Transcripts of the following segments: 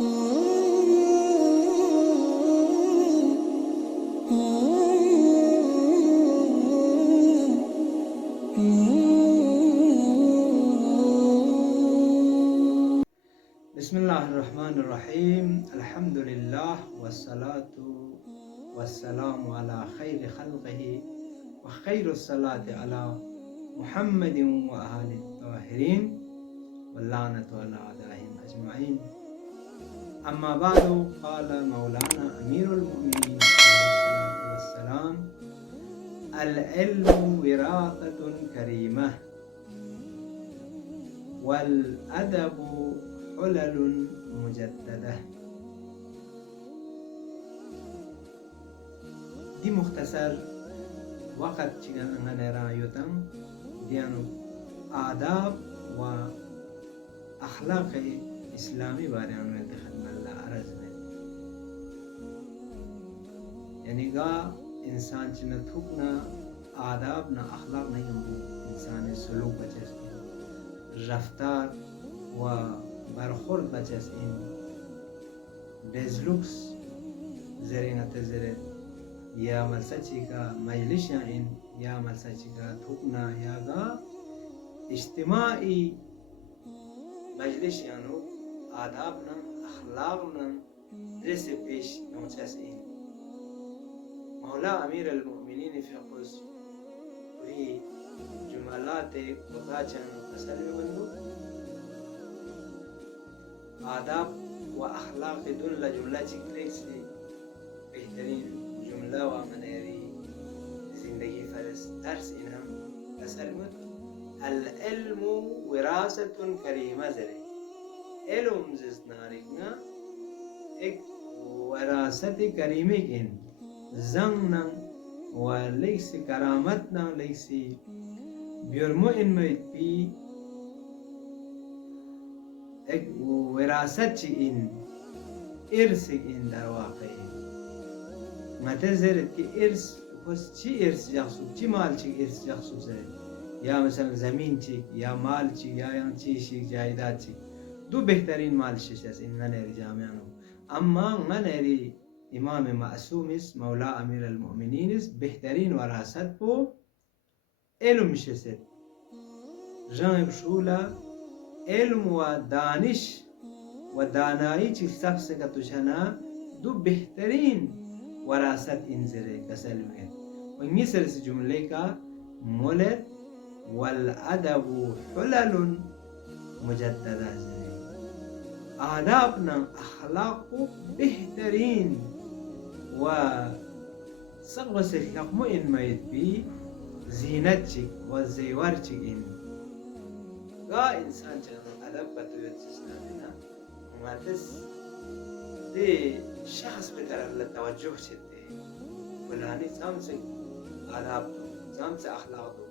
बिस्मिल्लाहिर्रहमानिर्रहीम अल्हम्दुलिल्लाह वस्सलातु वस्सलामु अला खैरि खल्क़िही व खैरुस सलाति अला मुहम्मदिन व आलिहि ताहिरीन वल्लानतु अला अदाहिम अजमाइन। अम्मा बादु क़ाल मौलाना अमीरुल मोमिनीन अलैहिस्सलातु वस्सलाम अल इल्मु विरासतुन करीमह वल अदबु हुललुन मुजद्ददा। दी मुख्तसर वक़्त चिगन अंगनेरा युतम दियानु आदाब व अखलाक इस्लामी बारे में खदमल्ला अर्ज में यानी गा इंसान चिन थुकना आदाब ना अखलाक नहीं हम इंसान सलूक बचे रफ्तार व बरखुर्द बचस इन डेजलुक्स जरेंगत जरे या मलसची का मजलिस इन या मलसची का थुकना या गा इज्तिमाई मजलिस यानो आदाब न अखलाक न जैसे पेश नौचस इन मौला अमीर अल मोमिनीन फ़िक़ुस पूरी जुमलात खुदा चंद असल में बंदो आदाब व अखलाक दुल्ला जुमला चिकले से बेहतरीन जुमला व मनेरी जिंदगी फरस दर्स इनम असल में अल इल्मु विरासतुन करीमा जरे इल्म जिसनारिकना एक विरासत करीमे इन जंग व लेक्स करामत न लेक्स बियरमो इन में पी एक विरासत ची इन इर्स इन दर वाक़ई मते ज़रत की इर्स बस ची इर्स जाखसु ची माल ची इर्स जाखसु ज़रे या मसलन ज़मीन ची या माल ची या चीज़ जायदाद ची दो बेहतरीन माल शिशस इन गनेरी जामियानो अम्मा गनेरी इमाम मासूमिस मौला अमीर अल मोमिनीनिस बेहतरीन विरासत को इल्म शिशत जंग शूला इल्म व दानिश व दानाई ची सबसे का तुझना दो बेहतरीन वरासत इंजरे कसल में वंगी सर से जुमले का मुलद वल अदबु हुललुन मुजद्ददा जरे आदाब न अखलाक बेहतरीन व सब से खत्म इन मयत भी जीनत ची व जेवर ची इन गा इंसान चलो अदब बतूयत जिसना मातस दे शख्स पे तरफ तवज्जो चलते फलानी साम से आदाब दो साम से अखलाक दो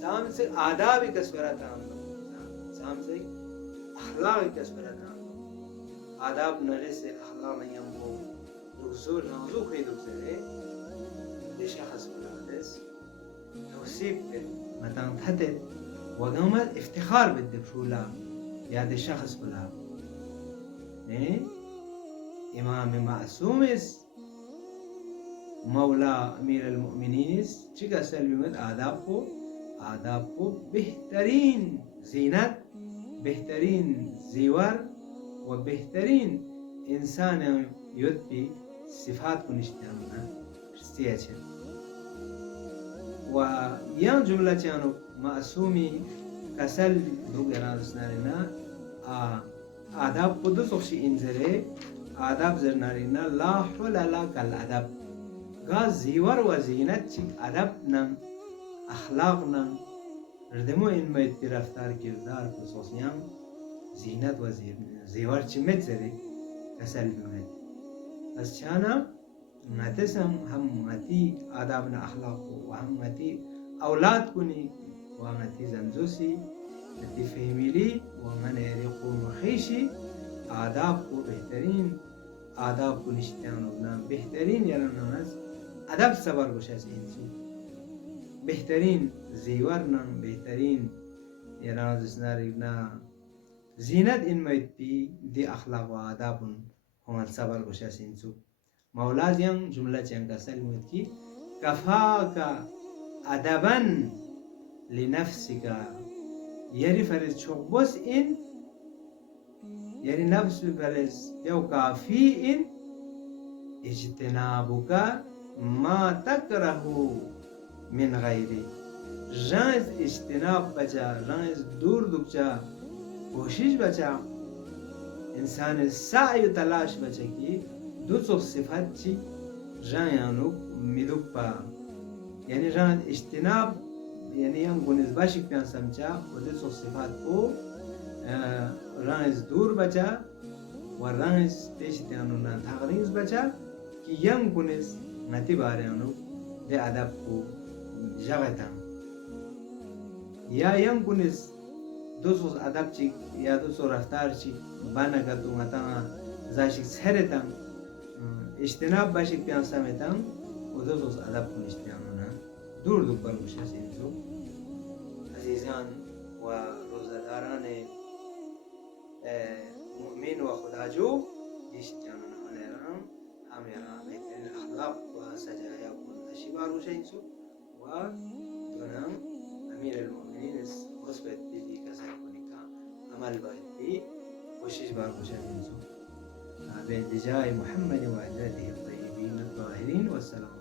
साम से आदाब की तस्वीर ताम दो साम से अखलाक की तस्वीर ताम दो आदाब नरे से अखलाक नहीं हमको दुखजोर नाजू कोई दुख से दे शख्स पे तरफ तवसीब पे मतंग थते वगमत इफ्तिखार बिद्दे फूला याद शख्स फूला ने इमाम मासूमिस मौला अमीर अल मोमिनीनिस चिका सलमत आदाब को बेहतरीन जीनत बेहतरीन जीवर व बेहतरीन इंसान युद्ध की सिफात को निश्चित व यह जुमला चानो मासूमी कसल दुगरासनारिना आदाब कुदस ओक्षी इंजरे आदाब जरनारिना ला हुलला कल अदब गा जीवर व जीनत ची अदब नम अखलाक नम रदमो इन में रफ्तार किरदार खुसूसियां जीनत व जीवर ची में जरे कसल में अचाना मतसम हम मती आदाब न अखलाक व हम मती औलाद कुनी व मती जंजोसी मती फहमिली व मन रिक़ूम खीशी आदाब को बेहतरीन आदाब को निश्चितान अपना बेहतरीन याना नमाज अदब सबर को शैस इंसी बेहतरीन जीवर न बेहतरीन याना जिसना रिगना زينت إن ميتبي دي أخلاق وآداب هم الصبر وشاسينسو مولازيان جملة كسل متكي كفاك أدبا لنفسك يري فرز شخبص إن يري نفس فرز يو كافي إن اجتنابك ما تكره من غيري رانز اجتناب بچا رانز دور دکچا کوشش بچا انسان سعی و تلاش بچا کی دو سو صفات چی ران یانو میدوک با یعنی ران اجتناب یعنی هم گونز باشی پیان سمچا و دو سو صفات کو رانز دور بچا و رانز تیش تیانو نا تغریز بچا کی یم گونز نتی باریانو ده ادب کو جغتان या यंग कुनिस दोसोस अदब चिक या दोसो रफ्तार चिक बाना का तुम आता जाशिक सेरेतम इज्तिनाब बाशिक पियान समेतम वो दोसोस अदब कुनिश्तियान ना दूर दूर पर मुशासिन जो अजीजान व रोज़ादारान मुमिन व खुदाजो इश्तियान ना हनेराम हमेरा बेहतरीन अखलाक व सजाया कुन अशिबार मुशाइन सो व दोनम أمير المؤمنين مثبت بدي كسر كونيكا عمل بايدي وشيش باربوشان ينزو بين دجاي محمد وعلاته الطيبين الطاهرين والسلام